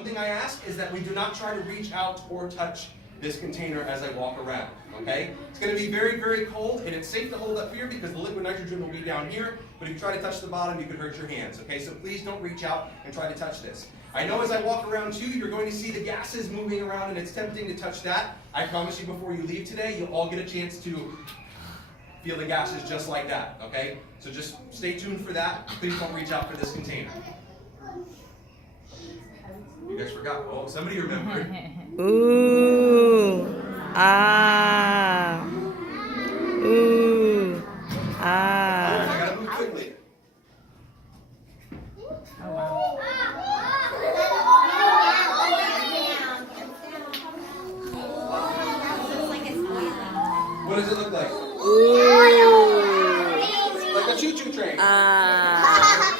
one thing I ask is that we do not try to reach out or touch this container as I walk around, okay? It's going to be very, very cold, and it's safe to hold up here because the liquid nitrogen will be down here, but if you try to touch the bottom, you could hurt your hands, okay? So please don't reach out and try to touch this. I know as I walk around too, you're going to see the gases moving around, and it's tempting to touch that. I promise you before you leave today, you'll all get a chance to feel the gases just like that, okay? So just stay tuned for that. Please don't reach out for this container. You guys forgot. Oh, somebody remembered. Ooh. Ah. Ooh. Ah. Oh, I gotta move quickly. Oh, wow. What does it look like? Ooh. Like a choo-choo train. Ah.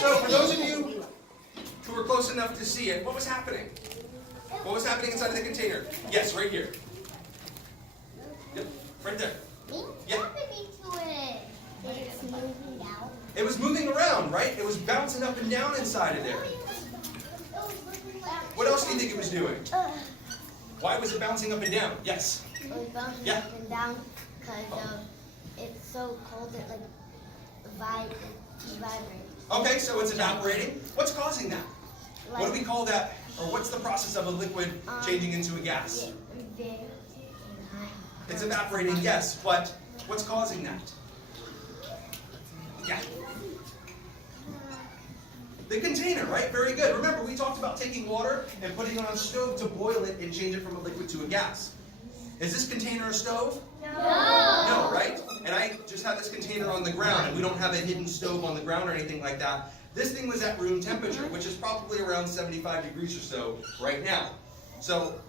So for those of you who were close enough to see it, what was happening? What was happening inside of the container? Yes, right here. Yep, right there. Yeah. It was moving around, right? It was bouncing up and down inside of there. What else do you think it was doing? Why was it bouncing up and down? Yes. It was bouncing up and down because it's so cold that like vibrates. Okay, so it's evaporating. What's causing that? What do we call that? Or what's the process of a liquid changing into a gas? It's evaporating, yes, but what's causing that? Yeah. The container, right? Very good. Remember, we talked about taking water and putting it on a stove to boil it and change it from a liquid to a gas. Is this container a stove? No. No, right? And I just have this container on the ground, and we don't have a hidden stove on the ground or anything like that. This thing was at room temperature, which is probably around 75 degrees or so right now. So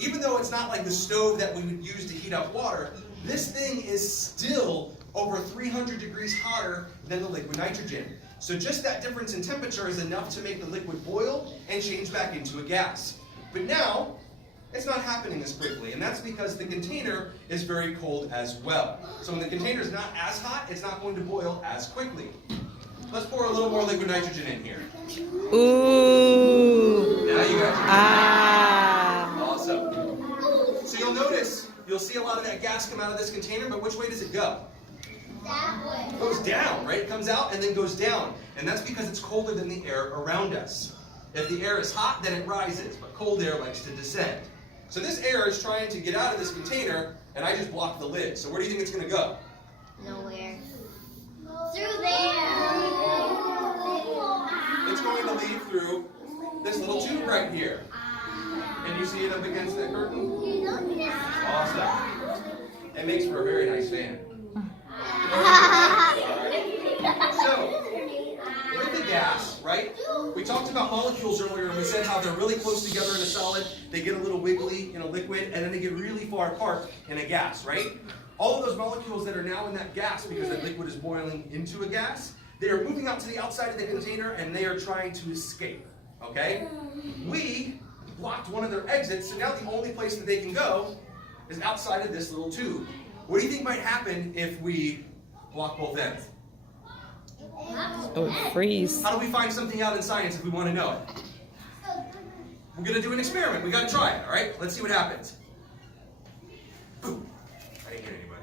even though it's not like the stove that we would use to heat up water, this thing is still over 300 degrees hotter than the liquid nitrogen. So just that difference in temperature is enough to make the liquid boil and change back into a gas. But now, it's not happening as quickly, and that's because the container is very cold as well. So when the container is not as hot, it's not going to boil as quickly. Let's pour a little more liquid nitrogen in here. Ooh. Now you got your Ah. Awesome. So you'll notice, you'll see a lot of that gas come out of this container, but which way does it go? That way. It goes down, right? It comes out and then goes down. And that's because it's colder than the air around us. If the air is hot, then it rises, but cold air likes to descend. So this air is trying to get out of this container, and I just blocked the lid. So where do you think it's going to go? Nowhere. Through there. It's going to leave through this little tube right here. And you see it up against that curtain? Awesome. It makes for a very nice fan. So, with the gas, right? We talked about molecules earlier, and we said how they're really close together in a solid, they get a little wiggly in a liquid, and then they get really far apart in a gas, right? All of those molecules that are now in that gas, because that liquid is boiling into a gas, they are moving out to the outside of the container, and they are trying to escape, okay? We blocked one of their exits, so now the only place that they can go is outside of this little tube. What do you think might happen if we block both ends? It would freeze. How do we find something out in science if we want to know it? We're going to do an experiment. We got to try it, all right? Let's see what happens. Boom. I didn't get anybody.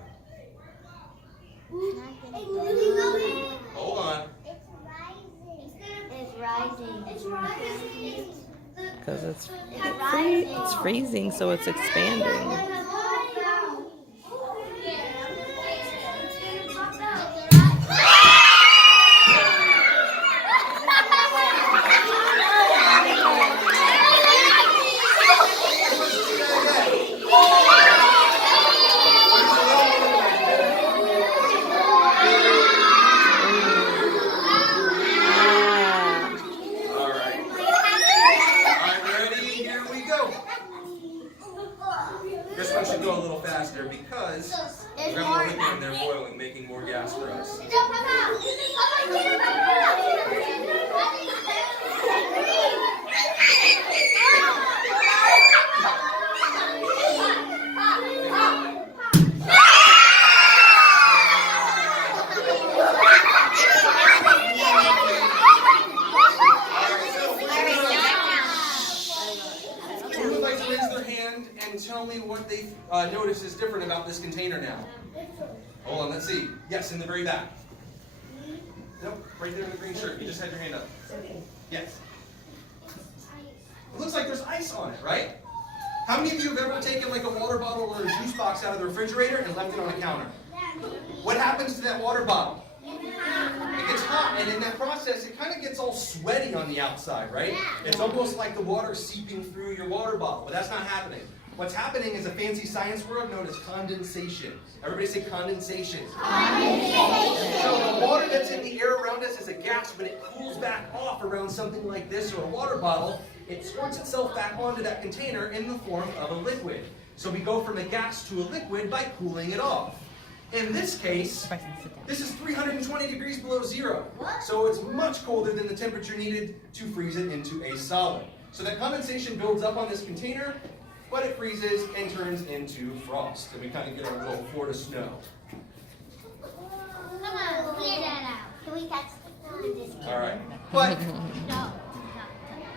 Hold on. It's rising. It's rising. Because it's freezing, so it's expanding. tell me what they notice is different about this container now. Hold on, let's see. Yes, in the very back. Nope, right there in the green shirt. You just had your hand up. Yes. It looks like there's ice on it, right? How many of you have ever taken like a water bottle or a juice box out of the refrigerator and left it on a counter? What happens to that water bottle? It gets hot, and in that process, it kind of gets all sweaty on the outside, right? It's almost like the water seeping through your water bottle, but that's not happening. What's happening is a fancy science word known as condensation. Everybody say condensation. Condensation. So the water that's in the air around us is a gas. When it cools back off around something like this or a water bottle, it squirts itself back onto that container in the form of a liquid. So we go from a gas to a liquid by cooling it off. In this case, this is 320 degrees below zero. So it's much colder than the temperature needed to freeze it into a solid. So that condensation builds up on this container, but it freezes and turns into frost. And we kind of get our little Florida snow. Come on, clear that out. Can we catch this? All right. But No.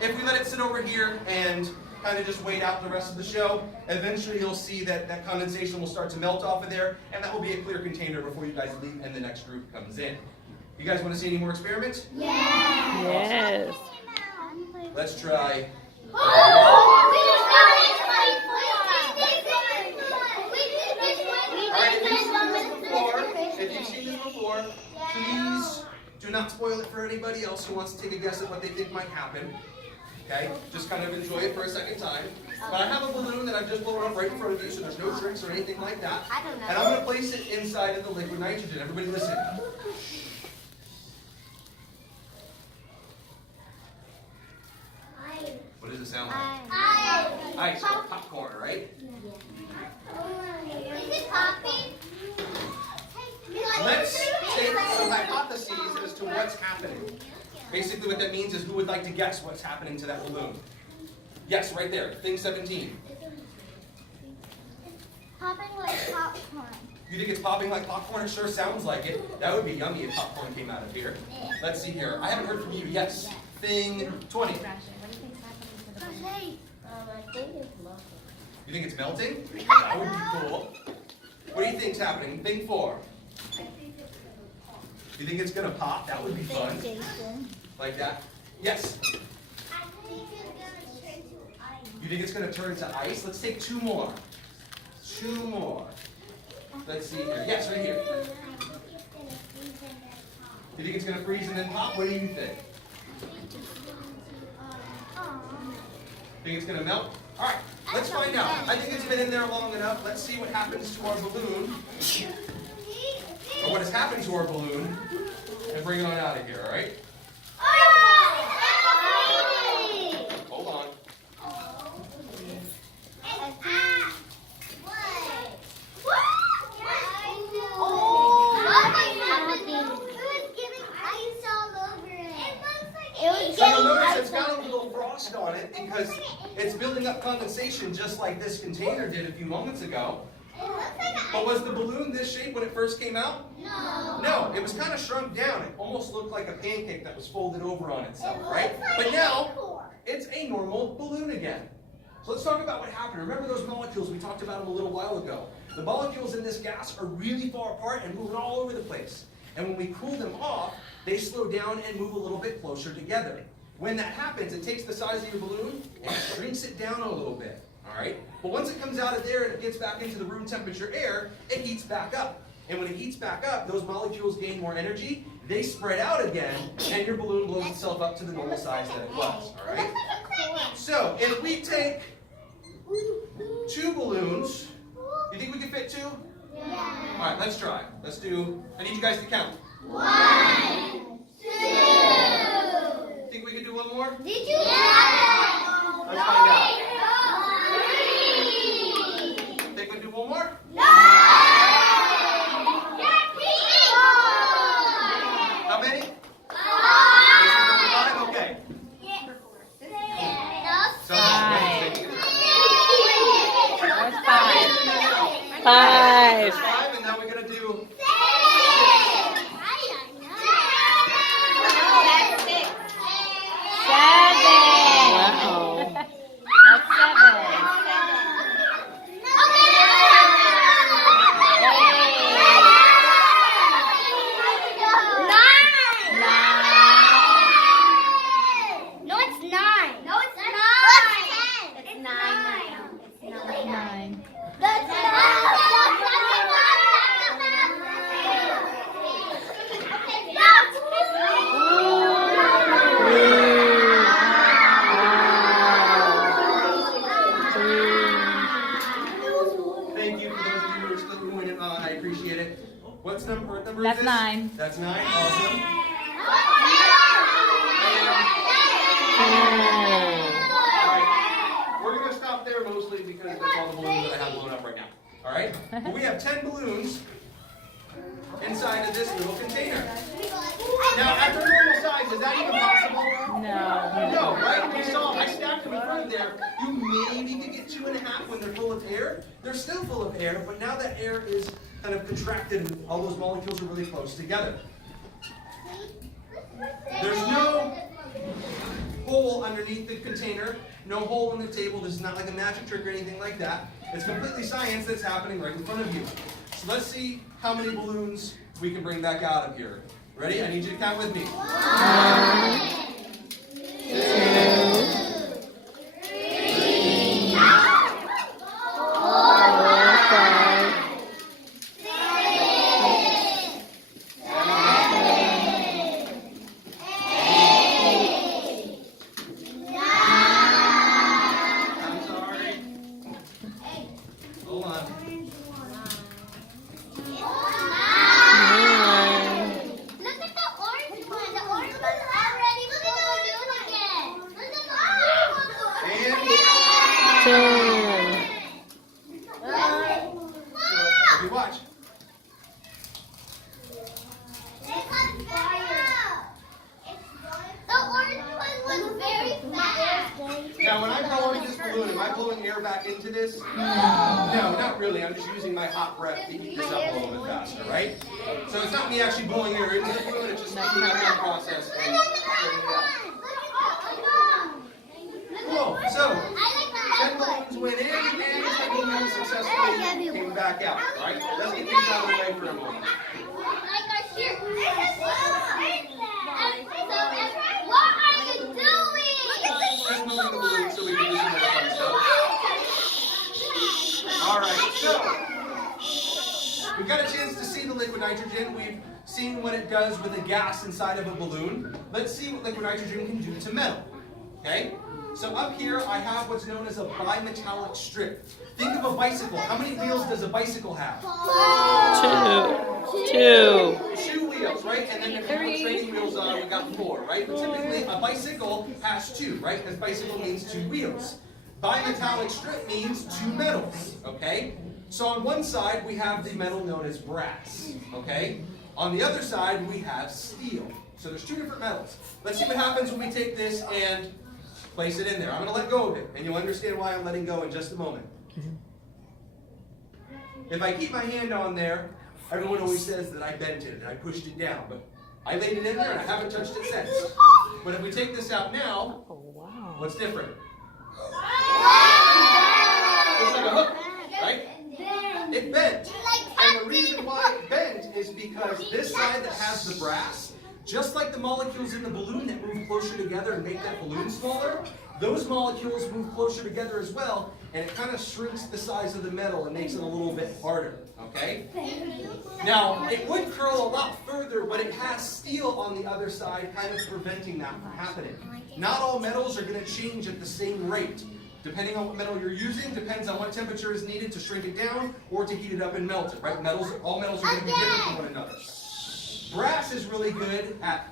if we let it sit over here and kind of just wait out the rest of the show, eventually you'll see that that condensation will start to melt off of there, and that will be a clear container before you guys leave and the next group comes in. You guys want to see any more experiments? Yes. Let's try. If you've seen this before, please do not spoil it for anybody else who wants to take a guess at what they think might happen. Okay? Just kind of enjoy it for a second time. But I have a balloon that I've just blown up right in front of you, so there's no tricks or anything like that. And I'm going to place it inside of the liquid nitrogen. Everybody listen. What does it sound like? Ice or popcorn, right? Is it popping? Let's take some hypotheses as to what's happening. Basically what that means is who would like to guess what's happening to that balloon? Yes, right there. Thing 17. Popping like popcorn. You think it's popping like popcorn? It sure sounds like it. That would be yummy if popcorn came out of here. Let's see here. I haven't heard from you. Yes. Thing 20. You think it's melting? That would be cool. What do you think's happening? Thing 4. You think it's gonna pop? That would be fun. Like that? Yes. You think it's gonna turn to ice? Let's take 2 more. 2 more. Let's see here. Yes, right here. You think it's gonna freeze and then pop? What do you think? Think it's gonna melt? All right, let's find out. I think it's been in there long enough. Let's see what happens to our balloon, or what has happened to our balloon, and bring it on out of here. All right? Hold on. So you'll notice it's got a little frost on it because it's building up condensation just like this container did a few moments ago. But was the balloon this shape when it first came out? No, it was kind of shrunk down. It almost looked like a pancake that was folded over on itself, right? But now, it's a normal balloon again. So let's talk about what happened. Remember those molecules? We talked about them a little while ago. The molecules in this gas are really far apart and moving all over the place. And when we cool them off, they slow down and move a little bit closer together. When that happens, it takes the size of your balloon and shrinks it down a little bit. All right? But once it comes out of there and it gets back into the room temperature air, it heats back up. And when it heats back up, those molecules gain more energy, they spread out again, and your balloon blows itself up to the normal size that it was. All right? So if we take 2 balloons, you think we can fit 2? Yeah. All right, let's try. Let's do, I need you guys to count. 1, 2. Think we could do 1 more? Did you? Yeah. Let's find out. 3. Think we can do 1 more? No. How many? 5. Okay. So, 5. 5, and now we're going to do 6. That's 6. 7. Wow. That's 7. That's 9. Awesome. Alright, we're going to stop there mostly because that's all the balloons that I have blown up right now. Alright? But we have 10 balloons inside of this little container. Now, at the normal size, is that even possible? No. No, right? We saw, I stacked them in front of there. You maybe could get 2.5 when they're full of air. They're still full of air, but now that air is kind of contracted and all those molecules are really close together. There's no hole underneath the container, no hole in the table. This is not like a magic trick or anything like that. It's completely science that's happening right in front of you. So let's see how many balloons we can bring back out of here. Ready? I need you to count with me. 1, 2, 3, 4, 5, I'm sorry. Hold on. 10. You watch. Now, when I blow up this balloon, am I blowing air back into this? No, not really. I'm just using my hot breath to heat this up a little bit faster, right? So it's not me actually blowing air into the balloon, it's just speeding up the process. And cool. So, 10 balloons went in and 10 balloons successfully came back out. All right, let's get these out of the way for a moment. Just moving the balloons so we can do some more fun stuff. All right, so we got a chance to see the liquid nitrogen. We've seen what it does with a gas inside of a balloon. Let's see what liquid nitrogen can do to metal. Okay? So up here I have what's known as a bimetallic strip. Think of a bicycle. How many wheels does a bicycle have? 2. 2 wheels, right? And then if you put training wheels on, we got 4, right? But typically a bicycle has 2, right? Because bicycle means 2 wheels. Bimetallic strip means 2 metals, okay? So on one side we have the metal known as brass, okay? On the other side we have steel. So there's 2 different metals. Let's see what happens when we take this and place it in there. I'm going to let go of it, and you'll understand why I'm letting go in just a moment. If I keep my hand on there, everyone always says that I bent it and I pushed it down, but I laid it in there and I haven't touched it since. But if we take this out now, what's different? It's like a hook, right? It bent. And the reason why it bent is because this side that has the brass, just like the molecules in the balloon that move closer together and make that balloon smaller, those molecules move closer together as well, and it kind of shrinks the size of the metal and makes it a little bit harder, okay? Now, it would curl a lot further, but it has steel on the other side, kind of preventing that from happening. Not all metals are going to change at the same rate. Depending on what metal you're using, depends on what temperature is needed to shrink it down or to heat it up and melt it, right? All metals are going to be different from one another. Brass is really good at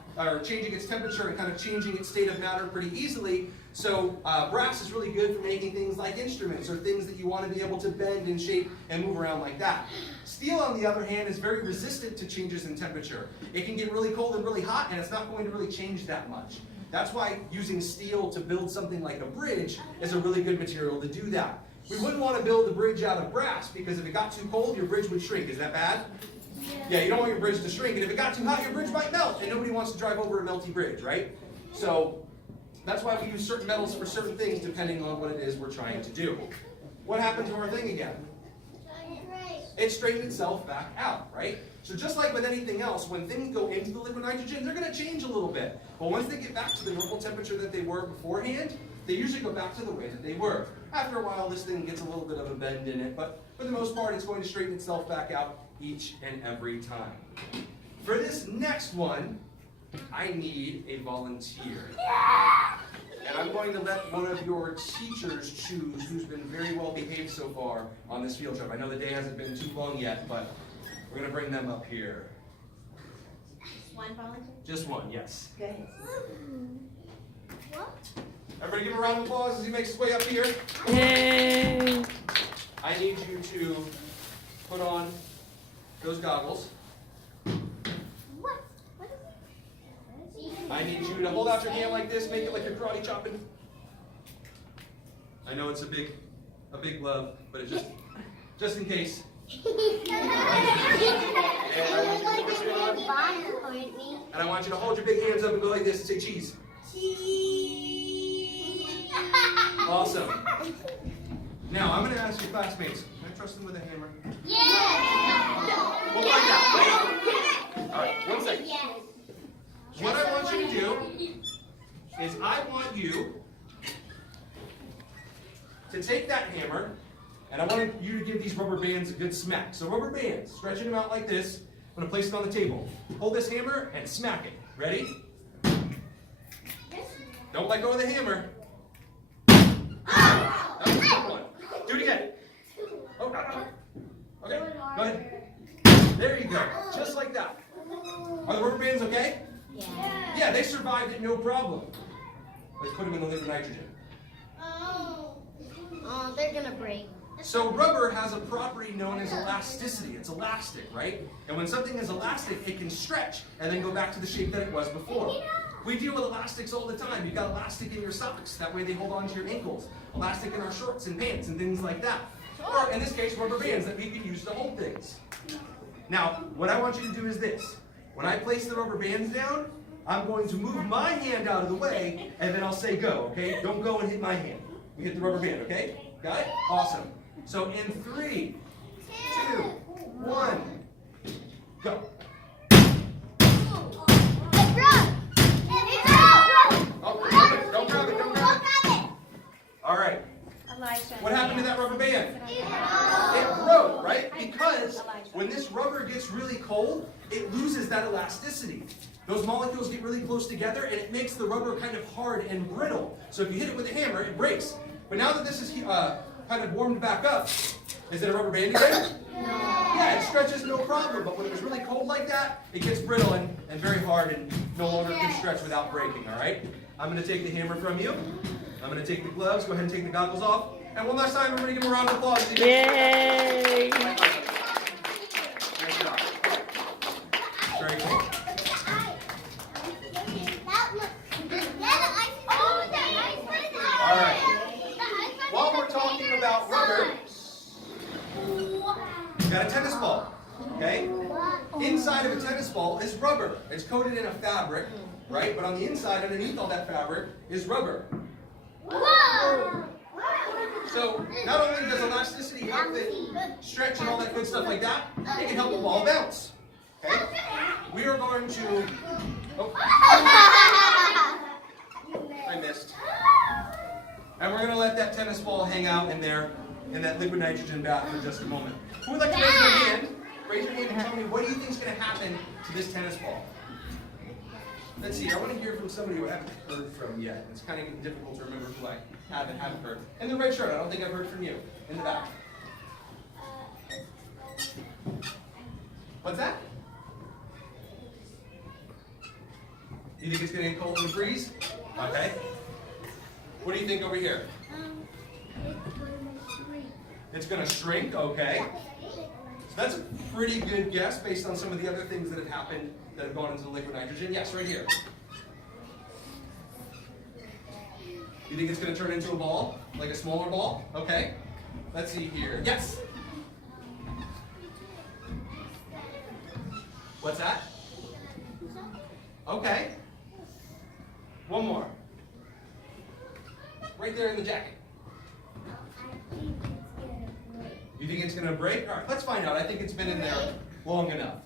changing its temperature and kind of changing its state of matter pretty easily. So brass is really good for making things like instruments or things that you want to be able to bend and shape and move around like that. Steel, on the other hand, is very resistant to changes in temperature. It can get really cold and really hot, and it's not going to really change that much. That's why using steel to build something like a bridge is a really good material to do that. We wouldn't want to build a bridge out of brass because if it got too cold, your bridge would shrink. Is that bad? Yeah, you don't want your bridge to shrink, and if it got too hot, your bridge might melt, and nobody wants to drive over a melty bridge, right? So that's why we use certain metals for certain things depending on what it is we're trying to do. What happened to our thing again? It straightened itself back out, right? So just like with anything else, when things go into the liquid nitrogen, they're going to change a little bit. But once they get back to the normal temperature that they were beforehand, they usually go back to the way that they were. After a while, this thing gets a little bit of a bend in it, but for the most part, it's going to straighten itself back out each and every time. For this next one, I need a volunteer. And I'm going to let one of your teachers choose who's been very well behaved so far on this field trip. I know the day hasn't been too long yet, but we're going to bring them up here. one volunteer? Just one, yes. Go ahead. What? Everybody give him a round of applause as he makes his way up here. Yay. I need you to put on those goggles. What? What is it? I need you to hold out your hand like this, make it like you're karate chopping. I know it's a big glove, but it's just in case. And I want you to hold your big hands up and go like this and say cheese. Cheese. Awesome. Now I'm going to ask your classmates. Can I trust them with a hammer? Yes. Well, like that. All right, 1 second. Yes. What I want you to do is I want you to take that hammer, and I want you to give these rubber bands a good smack. So rubber bands, stretching them out like this. I'm going to place it on the table. Hold this hammer and smack it. Ready? Don't let go of the hammer. That was a good one. Do it again. Oh, okay, go ahead. There you go. Just like that. Are the rubber bands okay? Yeah. Yeah, they survived it no problem. Let's put them in the liquid nitrogen. Oh, they're gonna break. So rubber has a property known as elasticity. It's elastic, right? And when something is elastic, it can stretch and then go back to the shape that it was before. We deal with elastics all the time. You've got elastic in your socks. That way they hold on to your ankles. Elastic in our shorts and pants and things like that. Or in this case, rubber bands that we can use to hold things. Now, what I want you to do is this. When I place the rubber bands down, I'm going to move my hand out of the way, and then I'll say go, okay? Don't go and hit my hand. You hit the rubber band, okay? Got it? Awesome. So in 3, 2, 1, go. Oh, don't grab it, don't grab it. All right. What happened to that rubber band? It broke, right? Because when this rubber gets really cold, it loses that elasticity. Those molecules get really close together, and it makes the rubber kind of hard and brittle. So if you hit it with a hammer, it breaks. But now that this is kind of warmed back up, is it a rubber band again? No. Yeah, it stretches no problem. But when it was really cold like that, it gets brittle and very hard and no longer can stretch without breaking, all right? I'm going to take the hammer from you. I'm going to take the gloves. Go ahead and take the goggles off. And one last time, everybody give him a round of applause. Yay. Nice job. Very cool. All right. While we're talking about rubber, you got a tennis ball, okay? Inside of a tennis ball is rubber. It's coated in a fabric, right? But on the inside, underneath all that fabric, is rubber. Whoa! So not only does elasticity help it stretch and all that good stuff like that, it can help a ball bounce. Okay? We are going to. Oh, I missed. And we're going to let that tennis ball hang out in there in that liquid nitrogen bath for just a moment. Who would like to raise their hand? Raise your hand and tell me what do you think is going to happen to this tennis ball? Let's see, I want to hear from somebody who I haven't heard from yet. It's kind of getting difficult to remember who I haven't heard. And the red shirt, I don't think I've heard from you. In the back. What's that? You think it's going to get cold and freeze? Okay. What do you think over here? It's going to shrink, okay. So that's a pretty good guess based on some of the other things that have happened that have gone into the liquid nitrogen. Yes, right here. You think it's going to turn into a ball? Like a smaller ball? Okay. Let's see here. Yes. What's that? Okay. One more. Right there in the jacket. You think it's going to break? All right, let's find out. I think it's been in there long enough.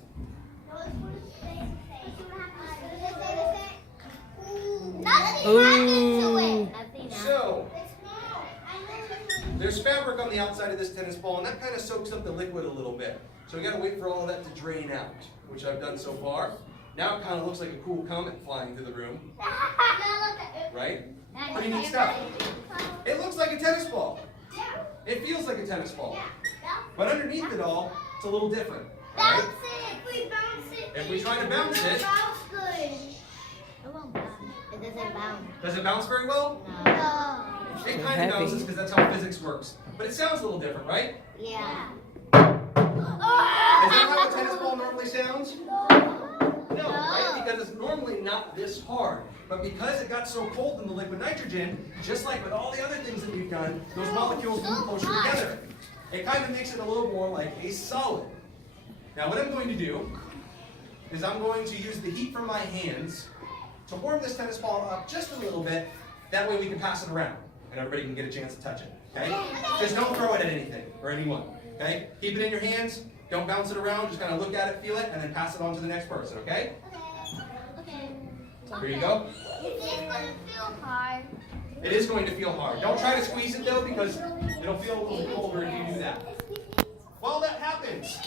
Ooh. So, there's fabric on the outside of this tennis ball, and that kind of soaks up the liquid a little bit. So we got to wait for all of that to drain out, which I've done so far. Now it kind of looks like a cool comet flying through the room. Right? Pretty neat stuff. It looks like a tennis ball. It feels like a tennis ball. But underneath it all, it's a little different. Right? Bounce it. If we bounce it. If we try to bounce it, doesn't bounce. Does it bounce very well? No. It So kind of heavy. bounces because that's how physics works. But it sounds a little different, right? Yeah. Is that how a tennis ball normally sounds? No, right? Because it's normally not this hard. But because it got so cold in the liquid nitrogen, just like with all the other things that we've done, those molecules move closer together. It kind of makes it a little more like a solid. Now what I'm going to do is I'm going to use the heat from my hands to warm this tennis ball up just a little bit. That way we can pass it around and everybody can get a chance to touch it. Okay? Just don't throw it at anything or anyone. Okay? Keep it in your hands. Don't bounce it around. Just kind of look at it, feel it, and then pass it on to the next person. Okay? Here you go. It's gonna feel hard. It is going to feel hard. Don't try to squeeze it though, because it'll feel a little bit colder if you do that. While that happens,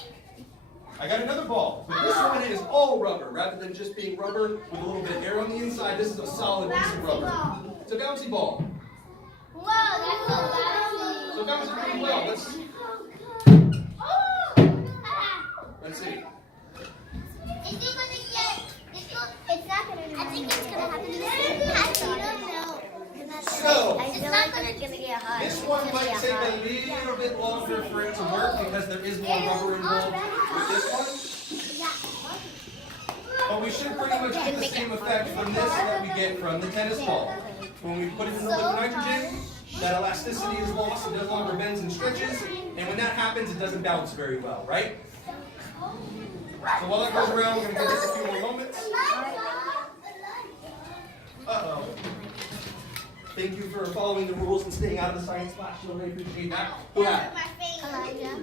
I got another ball. But this one is all rubber. Rather than just being rubber with a little bit of air on the inside, this is a solid piece of rubber. It's a bouncy ball. Whoa, that's so bouncy. So it bounces pretty well. Let's see. Is it gonna get? It's not gonna. I think it's gonna happen. I don't know. So, I feel like it's gonna get hot. this one might take a little bit longer for it to work because there is more rubber involved with this one. But we should pretty much get the same effect from this that we get from the tennis ball. When we put it in the liquid nitrogen, that elasticity is lost, it no longer bends and stretches, and when that happens, it doesn't bounce very well, right? So while that goes around, we're going to give this a few more moments. Uh-oh. Thank you for following the rules and staying out of the science class. I really appreciate that. Who had it?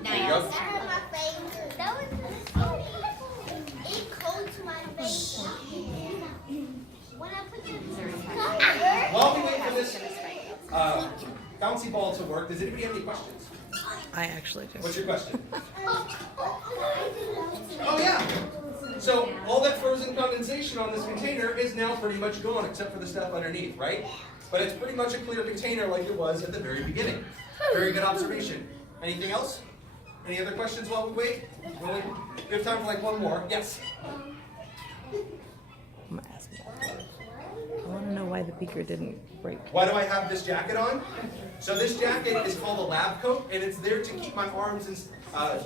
There you go. That was it cold to my face. When I put the While we wait for this bouncy ball to work, does anybody have any questions? I actually do. What's your question? Oh yeah. So all that frozen condensation on this container is now pretty much gone, except for the stuff underneath, right? But it's pretty much a clear container like it was at the very beginning. Very good observation. Anything else? Any other questions while we wait? We have time for like one more. Yes. I'm gonna ask you. I want to know why the beaker didn't break. Why do I have this jacket on? So this jacket is called a lab coat, and it's there to keep my arms and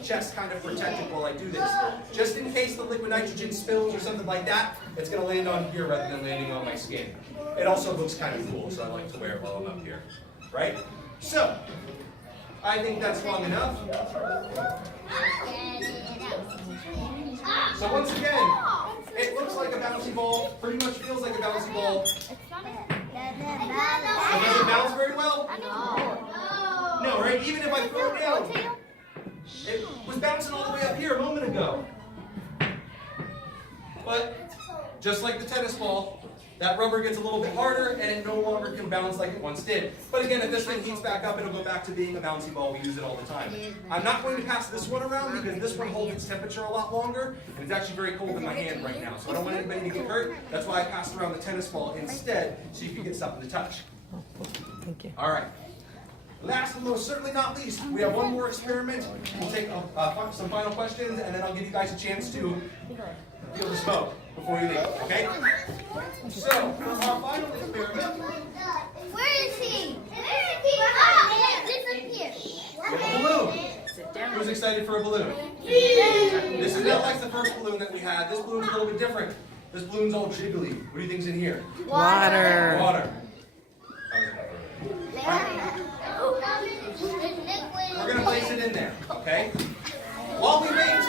chest kind of protected while I do this. Just in case the liquid nitrogen spills or something like that, it's going to land on here rather than landing on my skin. It also looks kind of cool, so I like to wear it while I'm up here. Right? So, I think that's long enough. So once again, it looks like a bouncy ball, pretty much feels like a bouncy ball. So does it bounce very well? No, right? Even if I throw it down, it was bouncing all the way up here a moment ago. But just like the tennis ball, that rubber gets a little bit harder and it no longer can bounce like it once did. But again, if this thing heats back up, it'll go back to being a bouncy ball. We use it all the time. I'm not going to pass this one around because this one holds its temperature a lot longer, and it's actually very cold in my hand right now. So I don't want anybody to get hurt. That's why I passed around the tennis ball instead, so you can get something to touch. Thank you. All right. Last but most certainly not least, we have one more experiment. We'll take some final questions, and then I'll give you guys a chance to feel the smoke before you leave, okay? So, for our final experiment, Where is he? we have a balloon. Who's excited for a balloon? This is not like the first balloon that we had. This balloon's a little bit different. This balloon's all jiggly. What do you think's in here? Water. Water. We're going to place it in there, okay? While we wait,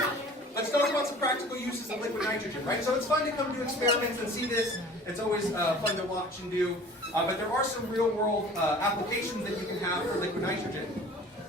let's talk about some practical uses of liquid nitrogen, right? So it's fun to come do experiments and see this. It's always fun to watch and do. But there are some real-world applications that you can have for liquid nitrogen.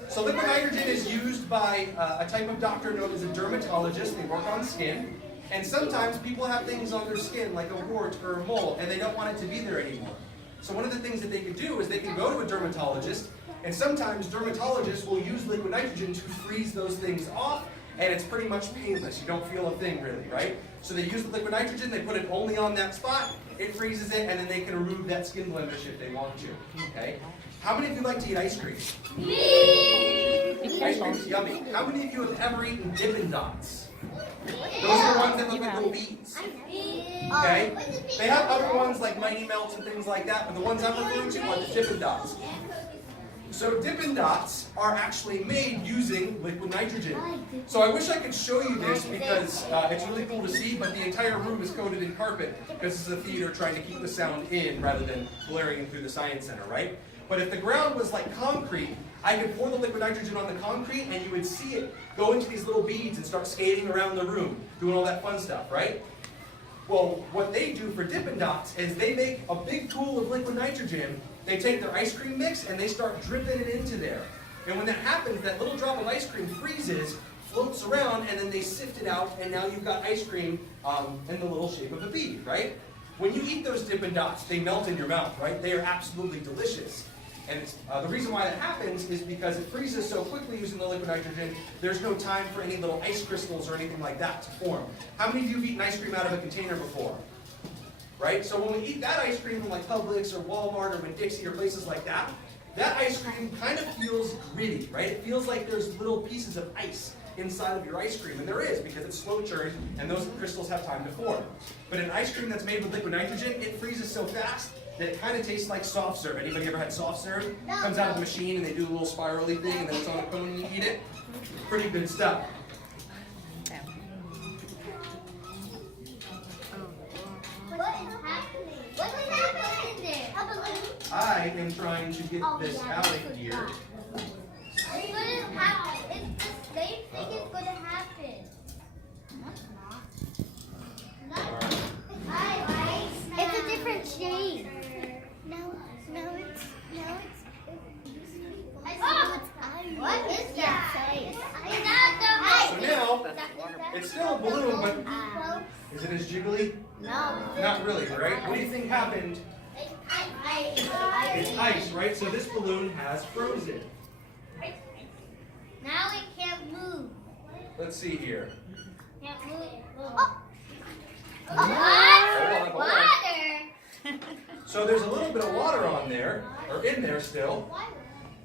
So liquid nitrogen is used by a type of doctor known as a dermatologist. They work on skin. And sometimes people have things on their skin, like a wart or a mole, and they don't want it to be there anymore. So one of the things that they can do is they can go to a dermatologist, and sometimes dermatologists will use liquid nitrogen to freeze those things off, and it's pretty much painless. You don't feel a thing really, right? So they use the liquid nitrogen, they put it only on that spot, it freezes it, and then they can remove that skin blemish if they want to, okay? How many of you like to eat ice cream? Me! Ice cream's yummy. How many of you have ever eaten Dippin' Dots? Those are the ones that look like little beads. Okay? They have other ones like Mighty Melts and things like that, but the ones I'm referring to are the Dippin' Dots. So Dippin' Dots are actually made using liquid nitrogen. So I wish I could show you this because it's really cool to see, but the entire room is coated in carpet because this is a theater trying to keep the sound in rather than blaring in through the Science Center, right? But if the ground was like concrete, I could pour the liquid nitrogen on the concrete and you would see it go into these little beads and start skating around the room, doing all that fun stuff, right? Well, what they do for Dippin' Dots is they make a big pool of liquid nitrogen. They take their ice cream mix and they start dripping it into there. And when that happens, that little drop of ice cream freezes, floats around, and then they sift it out, and now you've got ice cream in the little shape of a bead, right? When you eat those Dippin' Dots, they melt in your mouth, right? They are absolutely delicious. And the reason why that happens is because it freezes so quickly using the liquid nitrogen, there's no time for any little ice crystals or anything like that to form. How many of you have eaten ice cream out of a container before? Right? So when we eat that ice cream from like Publix or Walmart or Winn-Dixie or places like that, that ice cream kind of feels gritty, right? It feels like there's little pieces of ice inside of your ice cream, and there is because it's slow churned and those crystals have time to form. But an ice cream that's made with liquid nitrogen, it freezes so fast that it kind of tastes like soft serve. Anybody ever had soft serve? It comes out of the machine and they do a little spirally thing and then it's on a cone and you eat it. Pretty good stuff. What is happening there? I am trying to get this out of here. It's gonna happen. It's the same thing is gonna happen. No, it's not. It's a different shape. No, it's. What is that? So now, it's still a balloon, but is it as jiggly? No. Not really, right? What do you think happened? It's ice, right? So this balloon has frozen. Now it can't move. Let's see here. Can't move. Hold on. Water. So there's a little bit of water on there, or in there still.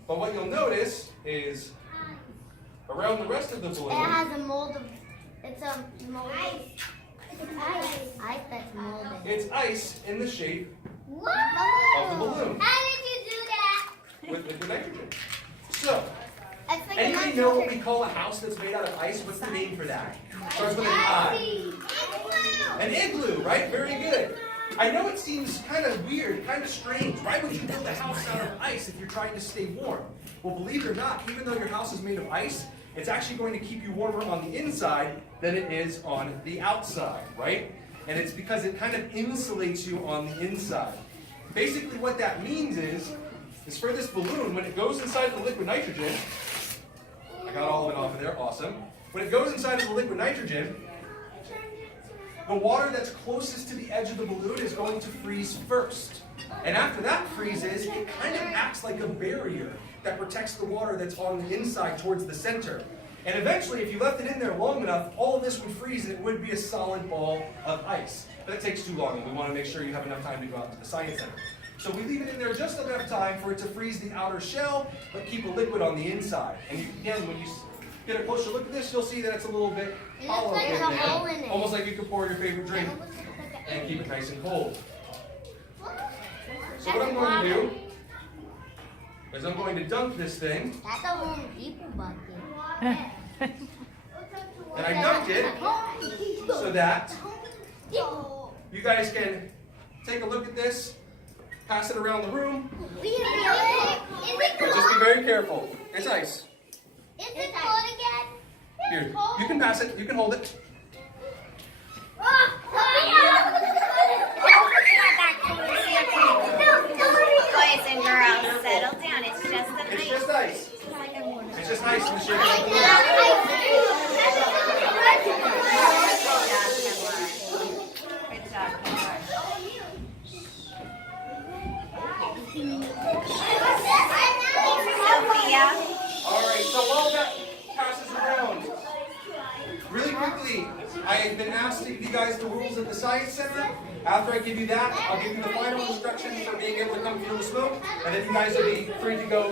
But what you'll notice is around the rest of the It balloon, has a mold of. It's a mold. It's ice. Ice that's molded. it's ice in the shape Whoa! of the balloon How did you do that? with liquid nitrogen. So, It's like anybody know what we call a house that's made out of ice? What's the name for that? Starts with an I. An igloo, right? Very good. I know it seems kind of weird, kind of strange. Why would you build a house out of ice if you're trying to stay warm? Well, believe it or not, even though your house is made of ice, it's actually going to keep you warmer on the inside than it is on the outside, right? And it's because it kind of insulates you on the inside. Basically what that means is for this balloon, when it goes inside the liquid nitrogen, I got all of it off of there, awesome. When it goes inside of the liquid nitrogen, the water that's closest to the edge of the balloon is going to freeze first. And after that freezes, it kind of acts like a barrier that protects the water that's on the inside towards the center. And eventually, if you left it in there long enough, all of this would freeze and it would be a solid ball of ice. But that takes too long, and we want to make sure you have enough time to go out to the Science Center. So we leave it in there just enough time for it to freeze the outer shell, but keep a liquid on the inside. And you, again, when you get a closer look at this, you'll see that it's a little bit hollow like in a hole in there. it. Almost like you could pour your favorite drink and keep it nice and cold. So what I'm going to do is I'm going to dunk this thing. That's a Home Depot bucket. And I dunked it so that you guys can take a look at this, pass it around the room, but just be very careful. It's ice. Is it cold again? Here, you can pass it, you can hold it. Boys and girls, settle down. It's just an It's ice. just ice. It's just ice in the shape of a balloon. Good job, Kevin. Sophia. Alright, so while that passes around, really quickly, I have been asked to give you guys the rules of the Science Center. After I give you that, I'll give you the final instructions for being able to come feel the smoke, and then you guys will be free to go.